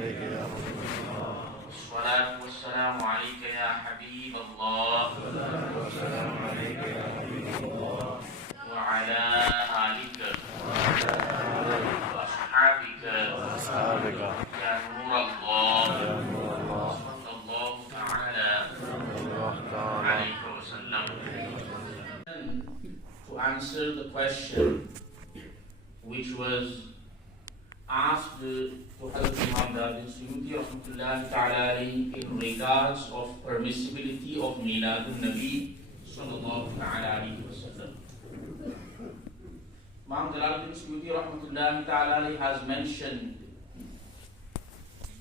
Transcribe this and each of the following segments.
عليك يا رسول الله. الصلاة والسلام عليك يا حبيب الله. الصلاة والسلام عليك يا حبيب الله. وعلى آلك وعلى آلك وأصحابك وأصحابك يا نور الله. يا نور الله. صلى الله تعالى صلى الله تعالى عليه وسلم. To answer the question which was asked to Hazrat Imam Dawud Suyuti rahmatullahi ta'ala alayhi in regards of permissibility of Miladun Nabi sallallahu ta'ala alayhi wa sallam. Imam Jalaluddin Suyuti rahmatullahi ta'ala alayhi has mentioned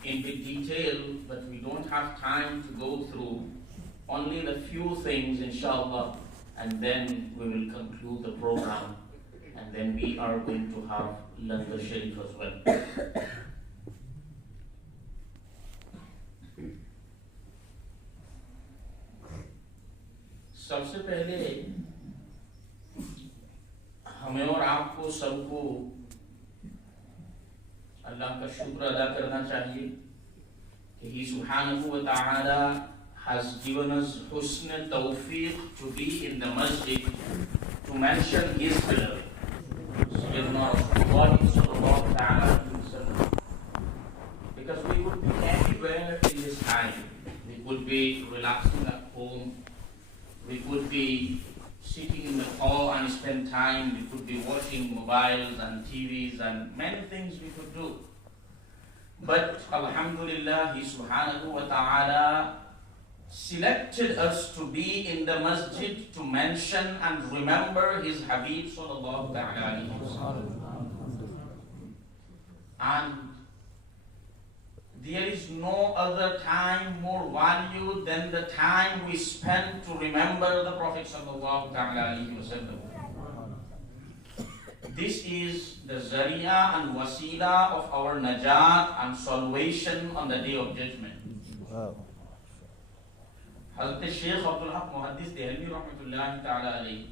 in big detail, but we don't have time to go through only the few things inshallah, and then we will conclude the program, and then we are going to have Langar Sharif as well. सबसे पहले हमें और आपको सबको अल्लाह का शुक्र अदा करना चाहिए कि He subhanahu wa ta'ala has given us husn tawfiq to be in the masjid to mention his beloved Sayyidina Rasulullah sallallahu ta'ala alayhi wa sallam. Because we would be anywhere in this time. We would be relaxing at home. We could be sitting in the car and spend time. We could be watching mobiles and TVs and many things we could do. But Alhamdulillah, He subhanahu wa ta'ala selected us to be in the masjid to mention and remember His Habib sallallahu ta'ala alayhi wa sallam. And there is no other time more valued than the time we spend to remember the Prophet sallallahu ta'ala alayhi wa sallam. This is the zariya and wasila of our najat and salvation on the day of judgment. Wow. Hazrat Shaykh Abdul Haq Muhaddis Dehlvi rahmatullahi ta'ala alayhi,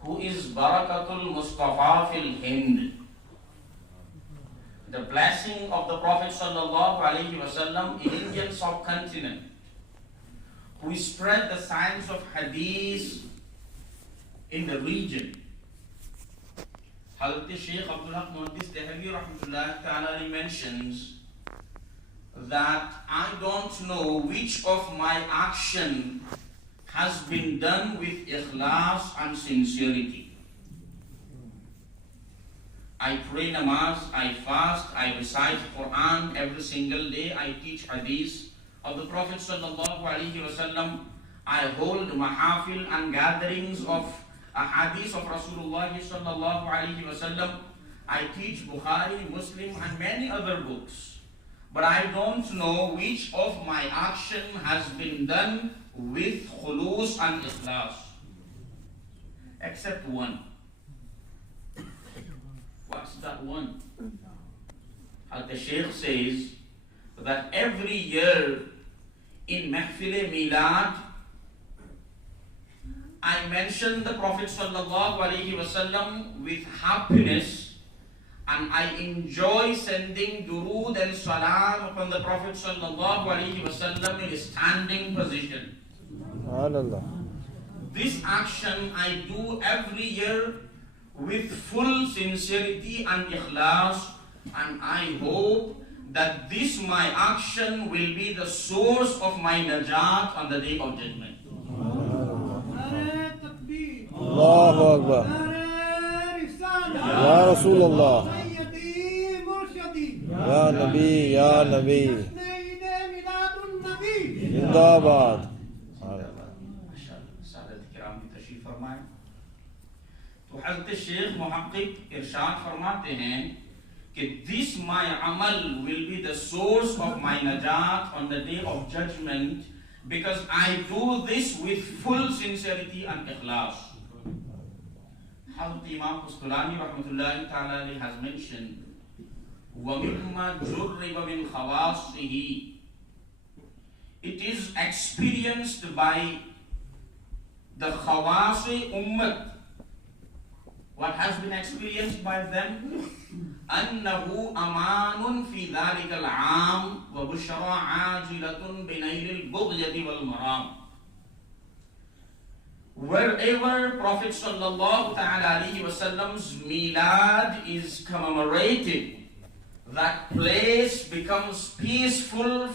who is Barakatul Mustafa fil Hind, the blessing of the Prophet sallallahu alayhi wa sallam in Indian subcontinent, who spread the science of hadith in the region. Hazrat Shaykh Abdul Haq Muhaddis Dehlvi rahmatullahi ta'ala mentions that I don't know which of my action has been done with ikhlas and sincerity. I pray namaz, I fast, I recite Quran every single day, I teach hadith of the Prophet sallallahu alaihi wasallam, I hold mahafil and gatherings of hadith of Rasulullah sallallahu alaihi wasallam, I teach Bukhari, Muslim and many other books. But I don't know which of my action has been done with khulus and ikhlas, except one. What's that one? The Shaykh says that every year in Mahfil Milad, I mention the Prophet sallallahu alaihi wasallam with happiness, and I enjoy sending durood and salam upon the Prophet sallallahu alaihi wasallam in a standing position. Allah. This action I do every year with full sincerity and ikhlas, and I hope that this my action will be the source of my najat on the day of judgment. Allahu Akbar. Ya Rasulullah. Ya Nabi, Ya Nabi. Zindabad. तो हज़रत शेख मुहक्किक इरशाद फरमाते हैं कि this my amal will be the source of my najat on the day of judgment, because I do this with full sincerity and ikhlas. Hazrat Imam Qustulani rahmatullahi ta'ala alayhi has mentioned, وَمِمَّا جُرِّبَ مِنْ خَوَاصِهِ, it is experienced by the khawasi ummat. What has been experienced by them? अन्नहु अमानुन फी ज़ालिकल आम व बुशरा आजिलतुन बिनैलिल बुग़यति वल मराम. Wherever Prophet sallallahu ta'ala alaihi wasallam's milad is commemorated, that place becomes peaceful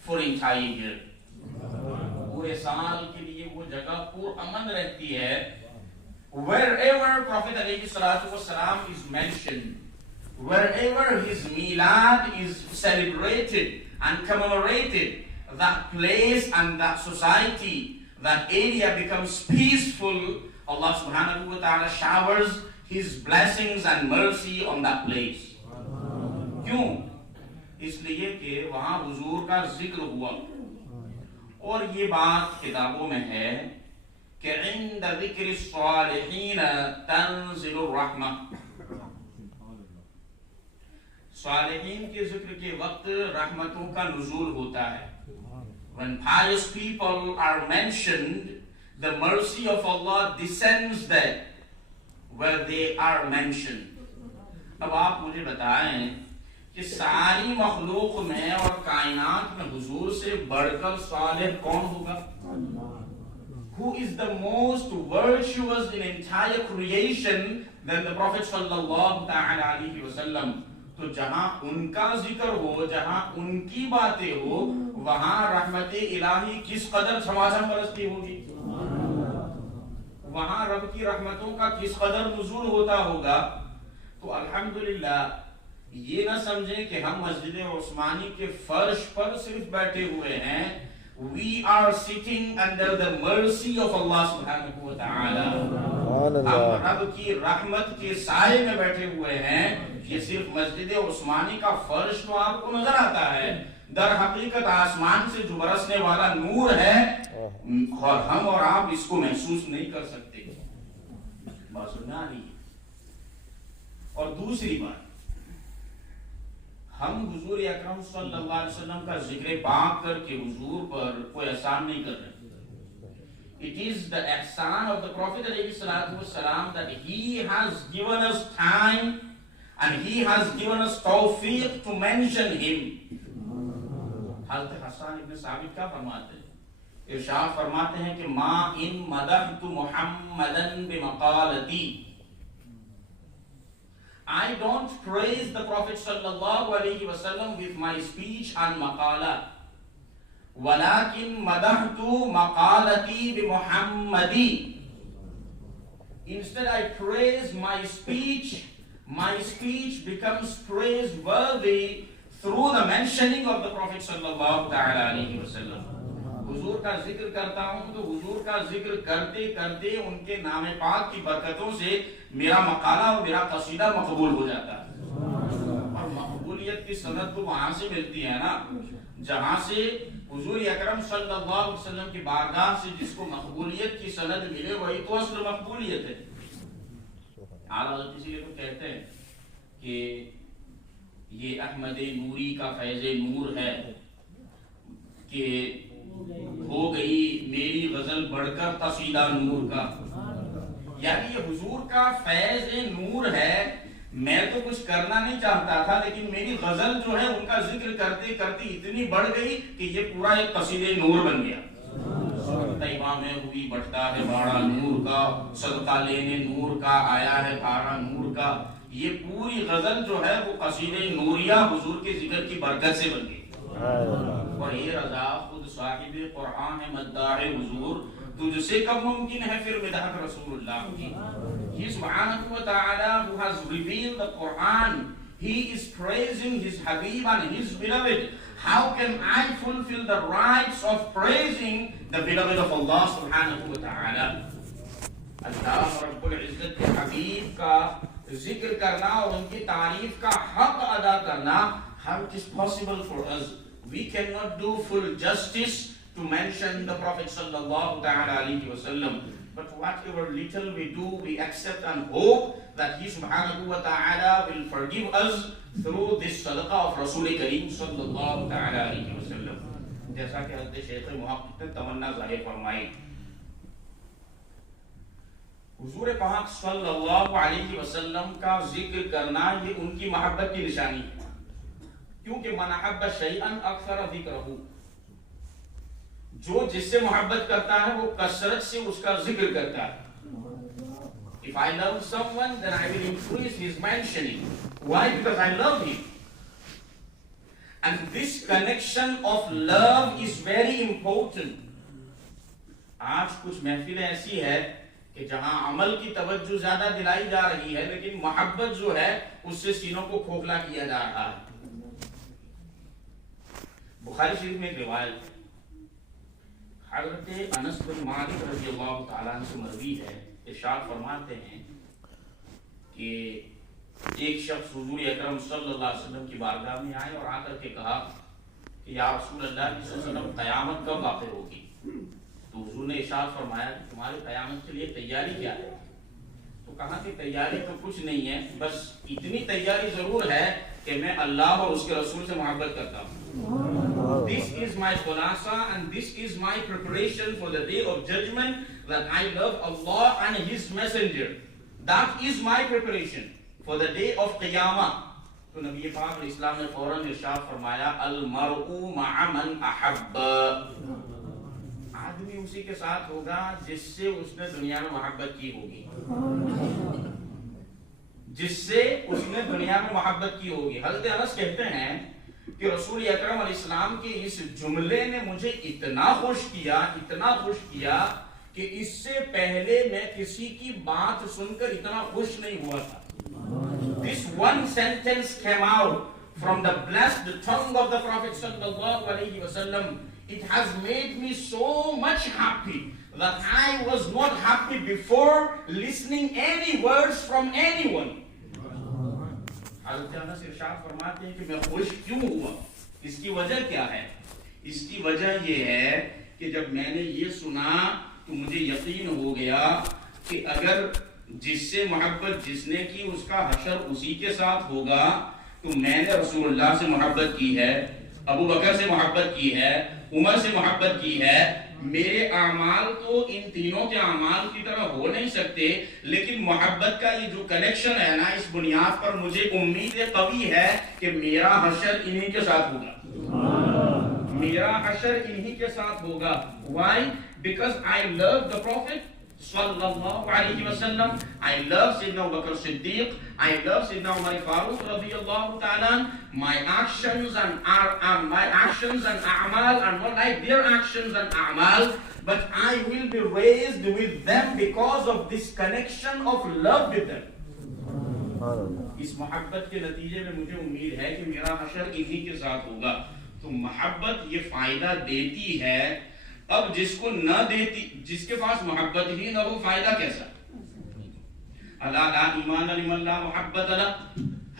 for entire year. पूरे साल के लिए वो जगह पुरअमन रहती है. Wherever Prophet alayhi salatu wasalam is mentioned, wherever his milad is celebrated and commemorated, that place and that society, that area becomes peaceful. Allah subhanahu wa ta'ala showers his blessings and mercy on that place. क्यों? इसलिए कि वहां हुजूर का जिक्र हुआ. और ये बात किताबों में है कि इंद ज़िक्र सालिहीन तंज़िलुर रहमा. सालिहीन के जिक्र के वक्त रहमतों का नुज़ूल होता है. When pious people are mentioned, the mercy of Allah descends there where they are mentioned. अब आप मुझे बताएं कि सारी मखलूक में और कायनात में हुजूर से बढ़कर सालिह कौन होगा? Who is the most virtuous in entire creation than the Prophet sallallahu ta'ala alaihi wasallam? तो जहां उनका जिक्र हो, जहां उनकी बातें हो, वहां रहमत इलाही किस कदर समाजम बरसती होगी, वहां रब की रहमतों का किस कदर नुज़ूल होता होगा. तो अल्हम्दुलिल्लाह ये ना समझें कि हम मस्जिद उस्मानी के फर्श पर सिर्फ बैठे हुए हैं. We are sitting under the mercy of Allah subhanahu wa ta'ala. हम रब की रहमत के साए में बैठे हुए हैं. ये सिर्फ मस्जिद उस्मानी का फर्श तो आपको नजर आता है, दर हकीकत आसमान से जो बरसने वाला नूर है और हम और आप इसको महसूस नहीं कर सकते. बात सुनना नहीं. और दूसरी बात, हम हुजूर अकरम सल्लल्लाहु अलैहि वसल्लम का जिक्र पाक करके हुजूर पर कोई एहसान नहीं कर रहे. It is the ihsan of the Prophet alayhi salatu wassalam that he has given us time and he has given us tawfiq to mention him. हज़रत हसन इब्न साबित क्या फरमाते हैं? इरशाद फरमाते हैं कि मा इन मदहतु Muhammadan बिमक़ालती. I don't praise the Prophet sallallahu alaihi wasallam with my speech and maqala. Walakin madahtu maqalati bi Muhammadi. Instead I praise my speech. My speech becomes praiseworthy through the mentioning of the Prophet sallallahu alaihi wasallam. हुजूर का जिक्र करता हूँ तो हुजूर का जिक्र करते करते उनके नाम पाक की बरकतों से मेरा मकाला और मेरा कसीदा मकबूल हो जाता है. और मकबूलियत की सनद तो वहां से मिलती है ना जहां से हुजूर अकरम सल्लल्लाहु अलैहि वसल्लम की बारगाह से जिसको मकबूलियत की सनद मिले वही तो असल मकबूलियत है. आला इसीलिए तो कहते हैं कि ये अहमद नूरी का फैज़ नूर है कि हो गई मेरी गजल बढ़कर कसीदा नूर का. यानी ये हुजूर का फैज नूर है. मैं तो कुछ करना नहीं चाहता था लेकिन मेरी गजल जो है उनका जिक्र करते करते इतनी बढ़ गई कि ये पूरा एक कसीदे नूर बन गया. तैबा में हुई बढ़ता है बाड़ा नूर का, सदका लेने नूर का आया है तारा नूर का. ये पूरी गजल जो है वो कसीदे नूरिया हुजूर के जिक्र की बरकत से बन गई. और ये रजा खुद साहिब कुरान है मद्दाह हुजूर, तुझसे कब मुमकिन है फिर मिदहत रसूलुल्लाह की. He subhanahu wa ta'ala who has revealed the Quran, he is praising his Habib and his beloved. How can I fulfill the rights of praising the beloved of Allah subhanahu wa ta'ala? अल्लाह रब्बुल इज्जत के हबीब का जिक्र करना और उनकी तारीफ का हक अदा करना, how it is possible for us. We cannot do full justice to mention the Prophet sallallahu ta'ala alaihi wasallam. But whatever little we do, we accept and hope that He subhanahu wa ta'ala will forgive us through this sadaqah of Rasul Kareem sallallahu ta'ala alaihi wasallam. जैसा कि हज़रत शेख मुहक़्क़िक़ ने तमन्ना ज़ाहिर फरमाई. हुजूर पाक सल्लल्लाहु अलैहि वसल्लम का जिक्र करना ये उनकी मोहब्बत की निशानी है, क्योंकि मन अहब्ब शैअन अक्सर ज़िक्रहु, जो जिससे मोहब्बत करता है वो कसरत से उसका जिक्र करता है। If I love someone, then I will increase his mentioning. Why? Because I love him. And this connection of love is very important. आज कुछ महफिलें ऐसी है कि जहां अमल की तवज्जो ज्यादा दिलाई जा रही है, लेकिन मोहब्बत जो है उससे सीनों को खोखला किया जा रहा है। बुखारी शरीफ में एक रिवायत है, हज़रत अनस बिन मालिक रज़ियल्लाहु तआला अन्हु से मरवी है, इरशाद फरमाते हैं कि एक शख्स हुजूर अकरम सल्लल्लाहु अलैहि वसल्लम की बारगाह में आए और आकर के कहा कि या रसूल अल्लाह सल्लल्लाहु अलैहि वसल्लम क़यामत कब वाक़ई होगी? तो हुजूर ने इरशाद फरमाया कि तुम्हारी क़यामत के लिए तैयारी क्या है? तो कहा कि तैयारी तो कुछ नहीं है, बस इतनी तैयारी जरूर है कि मैं अल्लाह और उसके रसूल से मोहब्बत करता हूँ। This is my khulasa and this is my preparation for the day of judgment, that I love Allah and His Messenger. That is my preparation for the day of Qiyamah. तो नबी पाक इस्लाम ने फौरन इरशाद फरमाया, अल मरउ मअ मन अहब्ब, आदमी उसी के साथ होगा जिससे उसने दुनिया में मोहब्बत की होगी, जिससे उसने दुनिया में मोहब्बत की होगी। हज़रत अनस कहते हैं कि रसूल अकरम अलैहिस्सलाम के इस जुमले ने मुझे इतना खुश किया कि इससे पहले मैं किसी की बात सुनकर इतना खुश नहीं हुआ था। This one sentence came out from the blessed tongue of the Prophet sallallahu alaihi wasallam. It has made me so much happy that I was not happy before listening any words from anyone. इरशाद फरमाते हैं कि मैं खुश क्यों हुआ, इसकी वजह क्या है? इसकी वजह ये है कि जब मैंने ये सुना तो मुझे यकीन हो गया कि अगर जिससे मोहब्बत जिसने की उसका हशर उसी के साथ होगा, तो मैंने रसूलुल्लाह से मोहब्बत की है, अबू बकर से मोहब्बत की है, उमर से मोहब्बत की है। मेरे अमाल तो इन तीनों के अमाल की तरह हो नहीं सकते, लेकिन मोहब्बत का ये जो कनेक्शन है ना, इस बुनियाद पर मुझे उम्मीद कवी है कि मेरा हशर इन्हीं के साथ होगा, मेरा हशर इन्हीं के साथ होगा। Why? Because I love the Prophet sallallahu alaihi wasallam. I love Sayyidina Abu Bakr Siddiq. I love Sayyidina Umar Farooq radiyallahu ta'ala. My actions and a'mal are not like their actions and a'mal, but I will be raised with them because of this connection of love with them. इस मोहब्बत के नतीजे में मुझे उम्मीद है कि मेरा हशर इन्हीं के साथ होगा। तो मोहब्बत ये फायदा देती है। अब जिसको न देती, जिसके पास मोहब्बत ही न हो, फायदा कैसा? अला ला ईमान लिमन ला मोहब्बत ला,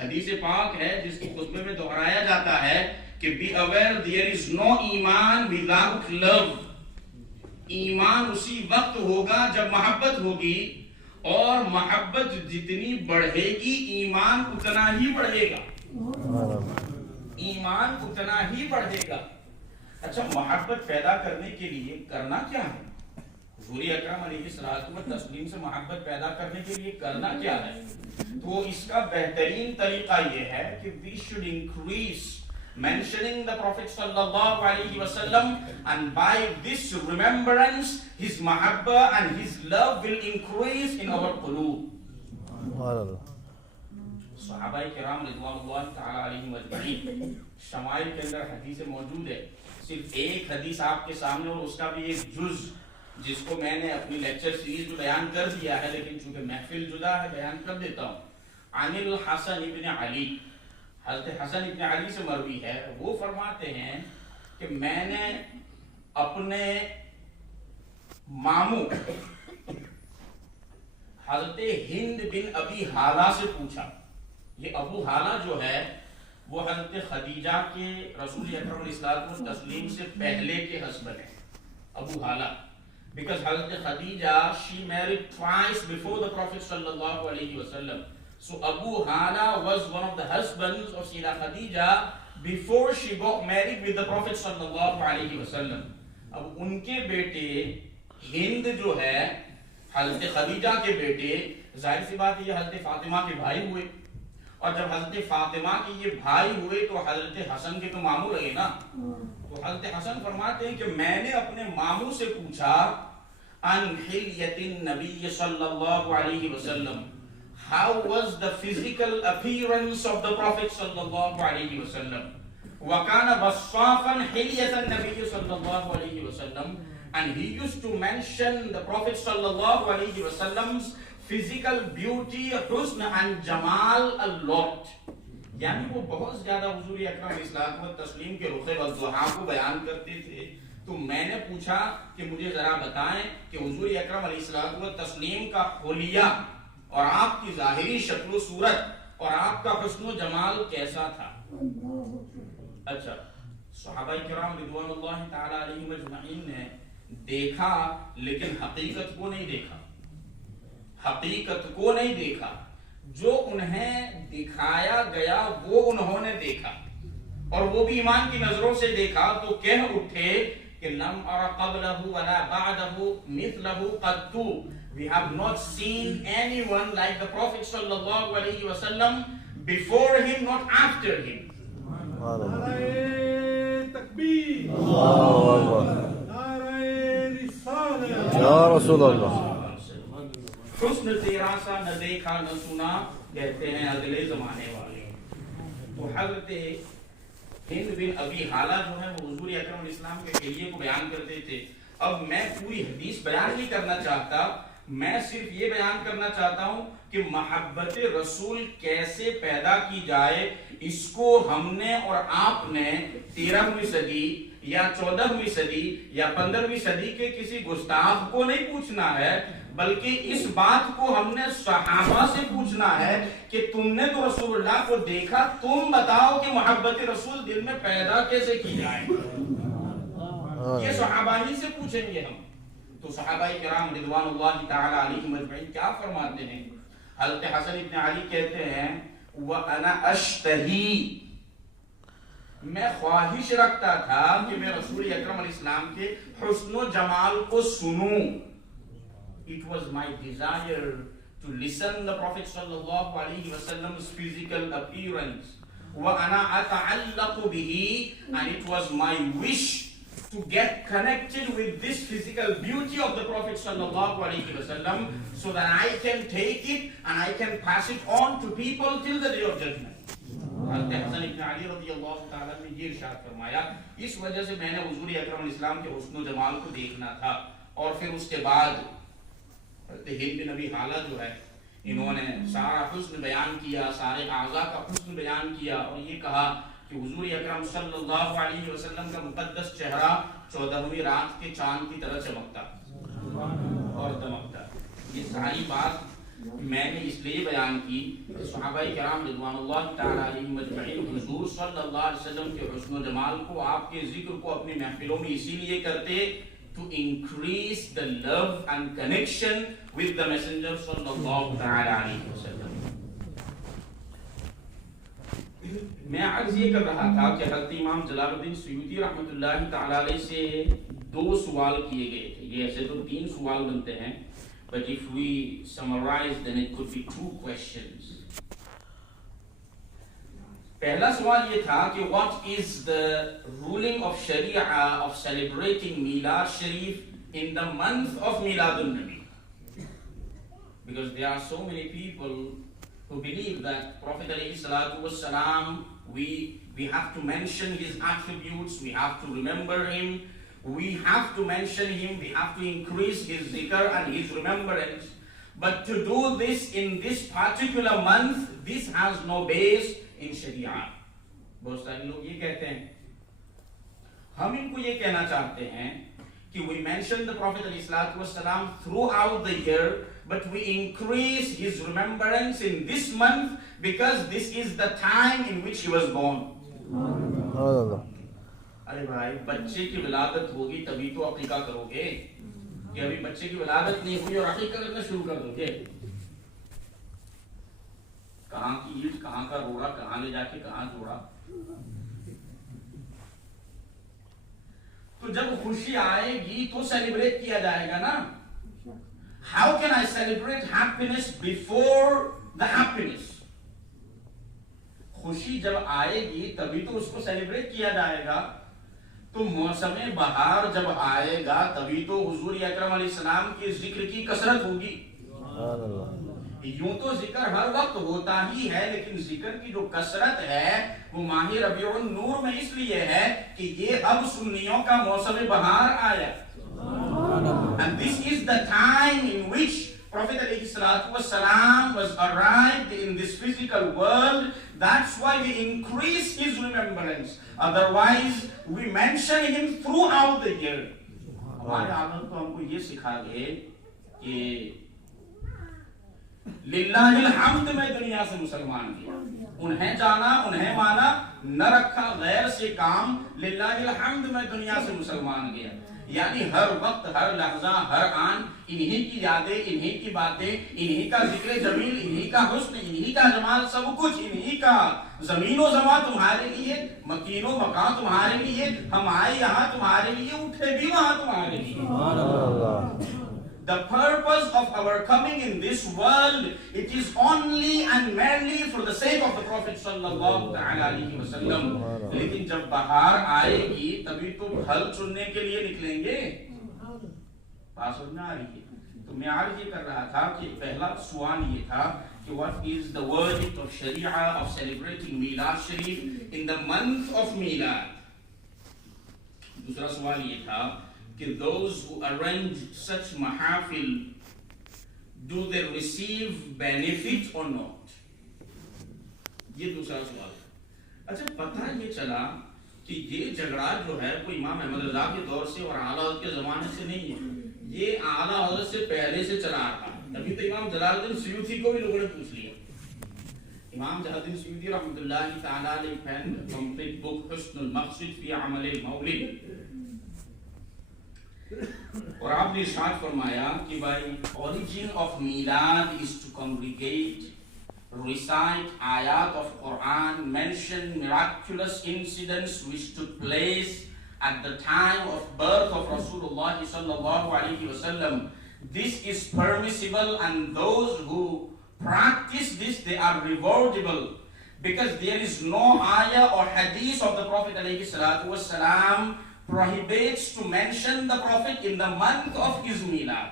हदीस पाक है जिसको खुतबे में दोहराया जाता है कि be aware there is no ईमान विदाउट लव। ईमान उसी वक्त होगा जब मोहब्बत होगी, और मोहब्बत जितनी बढ़ेगी ईमान उतना ही बढ़ेगा, ईमान उतना ही बढ़ेगा। अच्छा, मोहब्बत पैदा करने के लिए करना क्या है? हुजूर अकरम अलैहिस्सलातु व तस्लीम से मोहब्बत पैदा करने के लिए करना क्या है? तो इसका बेहतरीन तरीका यह है कि we should increase mentioning the Prophet sallallahu alaihi wasallam, and by this remembrance his mahabba and his love will increase in our qulub. सहाबाए किराम रिज़वानुल्लाह तआला अलैहिम अजमईन, शमाइल के अंदर हदीसें मौजूद है। सिर्फ एक हदीस आपके सामने और उसका भी एक जुज, जिसको मैंने अपनी लेक्चर सीरीज में बयान कर दिया है, लेकिन चूंकि महफिल जुदा है बयान कर देता हूँ। अनिल हसन इब्न अली, हज़रत हसन इब्न अली से मरवी है, वो फरमाते हैं कि मैंने अपने मामू हज़रत हिंद बिन अबी हाला से पूछा। ये अबू हाला जो है वो हज़रत खदीजा के रसूल अकरम अलैहिस्सलातु व तस्लीम से पहले के हस्बैंड है, अबू हाला। Because Hazrat Khadija, she married twice before the Prophet sallallahu alaihi wasallam. So Abu Hala was one of the husbands of Sayyidah Khadija before she got married with the Prophet sallallahu alaihi wasallam. अब उनके बेटे हिंद जो है हजरत खदीजा के बेटे, जाहिर सी बात ये हजरत फातिमा के भाई हुए, और जब हजरत फातिमा के ये भाई हुए तो हजरत हसन के तो मामू रहे ना। तो हजरत हसन फरमाते हैं कि मैंने अपने मामू से पूछा अन हिल्यतिन नबी सल्लल्लाहु अलैहि वसल्लम, how was the physical appearance of the Prophet sallallahu alaihi wasallam, wa kana wasafan hilyatan nabiy sallallahu alaihi wasallam, and he used to mention the Prophet sallallahu alaihi wasallam's physical beauty, husn and jamal a lot। यानी वो बहुत ज्यादा हुजूर अकरम अलैहिस्सलातु व तस्लीम के रुखे व दुहा को बयान करते थे। तो मैंने पूछा कि मुझे जरा बताएं कि हुजूर अकरम अलैहिस्सलातु व तस्लीम का हुलिया और आपकी जाहिरी शक्ल सूरत और आपका हुस्न जमाल कैसा था। अच्छा, सहाबाए किराम रिज़वानुल्लाहि ताला अलैहिम अजमईन ने देखा, लेकिन हकीकत को नहीं देखा, हकीकत को नहीं देखा। जो उन्हें दिखाया गया वो उन्होंने देखा, और वो भी ईमान की नजरों से देखा। तो कह उठे कि लम अरा क़ब्लहु वला बअदहु मिथलहु क़त्तु, we have not seen anyone like the Prophet sallallahu alaihi wasallam before him, not after him। नारे तकबीर, नारे रिसालत, या रसूल अल्लाह। हुस्न तेरा सा न देखा न सुना, कहते हैं अगले जमाने वाले। तो हजरत हिंद बिन अबी हाला जो है वो हुजूर अकरम इस्लाम के हिलिये को बयान करते थे। अब मैं पूरी हदीस बयान नहीं करना चाहता, मैं सिर्फ ये बयान करना चाहता हूं कि मोहब्बत रसूल कैसे पैदा की जाए, इसको हमने और आपने 13वीं सदी या 14वीं सदी या 15वीं सदी के किसी गुस्ताख को नहीं पूछना है, बल्कि इस बात को हमने सहाबा से पूछना है कि तुमने तो रसूलुल्लाह को देखा, तुम बताओ कि मोहब्बत रसूल दिल में पैदा कैसे की जाए। ये सहाबा ही से पूछेंगे हम। तो सहाबाए किराम रिज़वानुल्लाहि ताला अलैहिम अजमईन क्या फरमाते हैं। हज़रत हसन इब्न अली कहते हैं व अना अश्तही, मैं ख्वाहिश रखता था कि मैं रसूल अकरम अलैहिस्सलाम के हुस्न जमाल को सुनूं। It was my desire to listen the Prophet sallallahu alaihi wasallam's physical appearance. Wa ana ata'allaqu bihi, and it was my wish to get connected with this physical beauty of the Prophet sallallahu alaihi wasallam, so that I can take it and I can pass it on to people till the day of judgment। हज़रत हसन इब्न अली रज़ियल्लाहु ताला ने ये इरशाद फरमाया, इस वजह से मैंने हुजूर अकरम इस्लाम के हुस्न जमाल को देखना था। और फिर उसके बाद हिंद बिन अबी हाला जो है, इन्होंने सारा हुस्न बयान किया, सारे आज़ा का हुस्न बयान किया, और ये कहा कि हुजूर अकरम सल्लल्लाहु अलैहि वसल्लम का मुक़द्दस चेहरा 14वीं रात के चांद की तरह चमकता और दमकता। ये सारी बात मैंने इसलिए बयान की कि सहाबाए किराम रिज़वानुल्लाहि ताला अलैहिम अजमईन हुजूर सल्लल्लाहु अलैहि वसल्लम के हुस्न जमाल को, आपके जिक्र को अपनी महफिलों में इसीलिए करते to increase the love and connection with the Messenger sallallahu alaihi wasallam। मैं अर्ज ये कर रहा था कि हज़रत इमाम जलालुद्दीन सुयूती रहमतुल्लाहि ताला अलैहि से 2 सवाल किए गए थे। ये ऐसे तो 3 सवाल बनते हैं, but if we summarize then it could be 2 questions। पहला सवाल ये था कि what is the ruling of Sharia of celebrating Milad Sharif in the month of Miladun Nabi, because there are so many people who believe that Prophet alayhi salatu wassalam, we have to mention his attributes, we have to remember him, we have to mention him, we have to increase his zikr and his remembrance, but to do this in this particular month, this has no base इन शरिया। बहुत सारे लोग ये कहते हैं, हम इनको ये कहना चाहते हैं कि we mention the Prophet ﷺ throughout the year, but we increase his remembrance in this month because this is the time in which he was born। अरे भाई, बच्चे की विलादत होगी तभी तो अकीका करोगे, कि अभी बच्चे की विलादत नहीं हुई और अकीका करना शुरू कर दोगे। कहां की ईट, कहां का रोड़ा, कहां ले जाके कहां जोड़ा। तो जब खुशी आएगी तो सेलिब्रेट किया जाएगा ना। How can I celebrate happiness before the happiness? खुशी जब आएगी तभी तो उसको सेलिब्रेट किया जाएगा। तो मौसम बहार जब आएगा तभी तो हुजूर अकरम अलैहिस्सलाम के जिक्र की कसरत होगी। यूं तो जिक्र हर वक्त होता ही है, लेकिन जिक्र की जो कसरत है वो माह रबीउन नूर में इसलिए है कि ये अब सुन्नियों का मौसम बहार आया। And this is the time in which Prophet ﷺ was arrived in this physical world. That's why we increase his remembrance. Otherwise, we mention him throughout the year. हमारे आदत तो हमको ये सिखा गए कि लिल्लाहिल हम्द में दुनिया से मुसलमान किया, उन्हें जाना उन्हें माना, न रखा गैर से काम, लिल्लाहिल हम्द में दुनिया से मुसलमान गया। यानी हर वक्त हर लहजा हर आन इन्हीं की यादें, इन्हीं की बातें, इन्हीं का जिक्र जमील, इन्हीं का हुस्न, इन्हीं का जमाल, सब कुछ इन्हीं का। जमीनो जमा तुम्हारे लिए, मकीनो मकान तुम्हारे लिए, हम आए यहाँ तुम्हारे लिए, उठे भी वहां तुम्हारे लिए। The purpose of our coming in this world, it is only and merely for the sake of the Prophet sallallahu alaihi wasallam. लेकिन जब बहार आएगी तभी तो फल चुनने के लिए निकलेंगे। बात समझ आ रही है? तो मैं आज ये कर रहा था कि पहला सवाल ये था कि what is the verdict of Sharia of celebrating Milad Sharif in the month of Milad? दूसरा सवाल ये था कि those who arrange such mahafil, do they receive benefit or not? ये दूसरा सवाल। अच्छा, पता ये चला कि ये झगड़ा जो है कोई इमाम अहमद रजा के दौर से और आला हज़रत के जमाने से नहीं है, ये आला हज़रत से पहले से चला आता है। तभी तो इमाम जलालुद्दीन सुयूती को भी लोगों ने पूछ लिया। इमाम जलालुद्दीन सुयूती रहमतुल्लाहि तआला अलैहि पेन कंप्लीट बुक हुस्नुल मक़सिद फी अमल मौलिद, और आपने इरशाद फरमाया कि भाई origin of Milad is to congregate, recite ayat of Quran, mention miraculous incidents which took place at the time of birth of Rasulullah sallallahu alaihi wasallam. This is permissible, and those who practice this, they are rewardable, because there is no ayah or hadith of the Prophet alaihi salatu wasalam prohibits to mention the Prophet in the month of his Milad.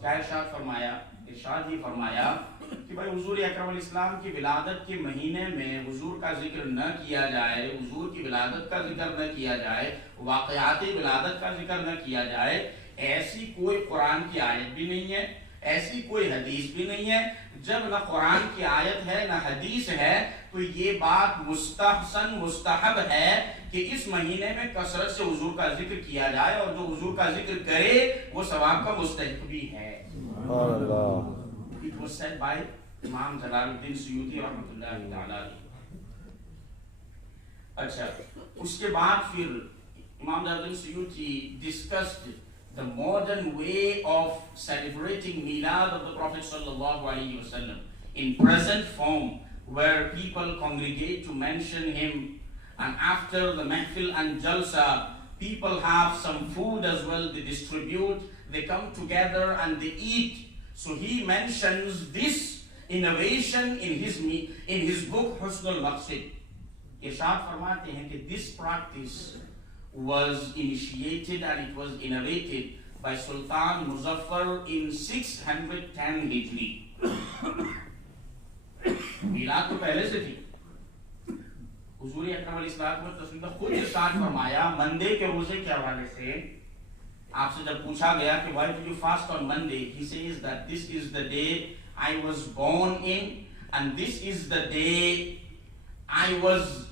क्या इरशाद फरमाया? इरशाद ही फरमाया कि भाई हुजूर अकरम अलैहिस्सलाम की विलादत के महीने में हुजूर का जिक्र न किया जाए, हुजूर की विलादत का जिक्र न किया जाए, वाक़यात विलादत का जिक्र न किया जाए, ऐसी कोई कुरान की आयत भी नहीं है, ऐसी कोई हदीस भी नहीं है। जब न कुरान की आयत है न हदीस है, तो ये बात मुस्तहसन मुस्तहब है कि इस महीने में कसरत से हुजूर का जिक्र किया जाए, और जो हुजूर का जिक्र करे वो सवाब का मुस्तहिक भी है। It was said by Imam Jalaluddin Suyuti रहमतुल्लाहि तआला अलैहि। अच्छा, उसके बाद फिर इमाम Jalaluddin Suyuti discussed the modern way of celebrating Milad of the Prophet sallallahu alaihi wasallam in present form, where people congregate to mention him, and after the mahfil and jalsa, people have some food as well, they distribute, they come together and they eat. So he mentions this innovation in his book Husnul Maqsid. Irshad फरमाते हैं कि this practice was initiated and it was innovated by Sultan Muzaffar in 610 Hijri. मिलाद तो पहले से थी। हुजूर अकरम अलैहिस्सलाम खुद इरशाद फरमाया मंडे के रोजे के हवाले से, आपसे जब पूछा गया कि why did you fast on Monday, he says that this is the day I was born in, and this is the day I was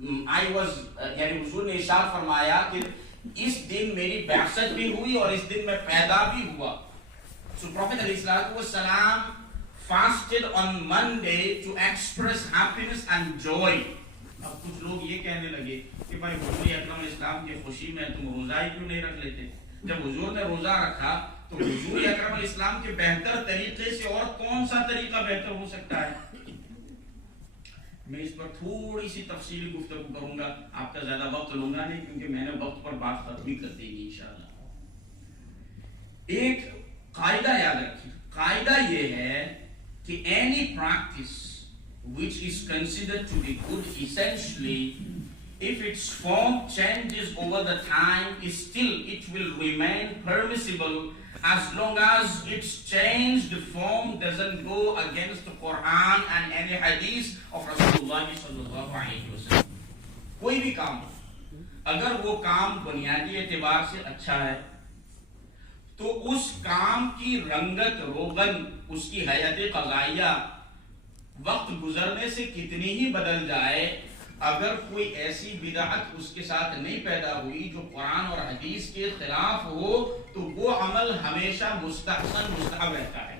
यानी हुजूर ने इरशाद फरमाया कि इस दिन मेरी बैसत भी हुई और इस दिन मैं पैदा भी हुआ। So Prophet ﷺ fasted on Monday to express happiness and joy. अब कुछ लोग ये कहने लगे कि भाई हुजूर अकरम इस्लाम की खुशी में तुम रोजा ही क्यों नहीं रख लेते? जब हुजूर ने रोजा रखा तो हुजूर अकरम इस्लाम के बेहतर तरीके से और कौन सा तरीका बेहतर हो सकता है? मैं इस पर थोड़ी सी तफसीली गुफ्तगू करूंगा, आपका ज्यादा वक्त लूंगा नहीं, क्योंकि मैंने वक्त पर बात खत्म ही कर देंगे इंशाअल्लाह। एक कायदा याद रखिए, कायदा ये है कि any practice which is considered to be good, essentially, if its form changes over the time, still it will remain permissible as long as its changed form doesn't go against the Quran and any hadith of Rasulullah sallallahu alaihi wasallam. कोई भी काम अगर वो काम बुनियादी एतबार से अच्छा है तो उस काम की रंगत रोगन, उसकी हयात क़ज़ाइया वक्त गुजरने से कितनी ही बदल जाए, अगर कोई ऐसी बिदअत उसके साथ नहीं पैदा हुई जो कुरान और हदीस के खिलाफ हो, तो वो अमल हमेशा मुस्तहसन मुस्तहब रहता है।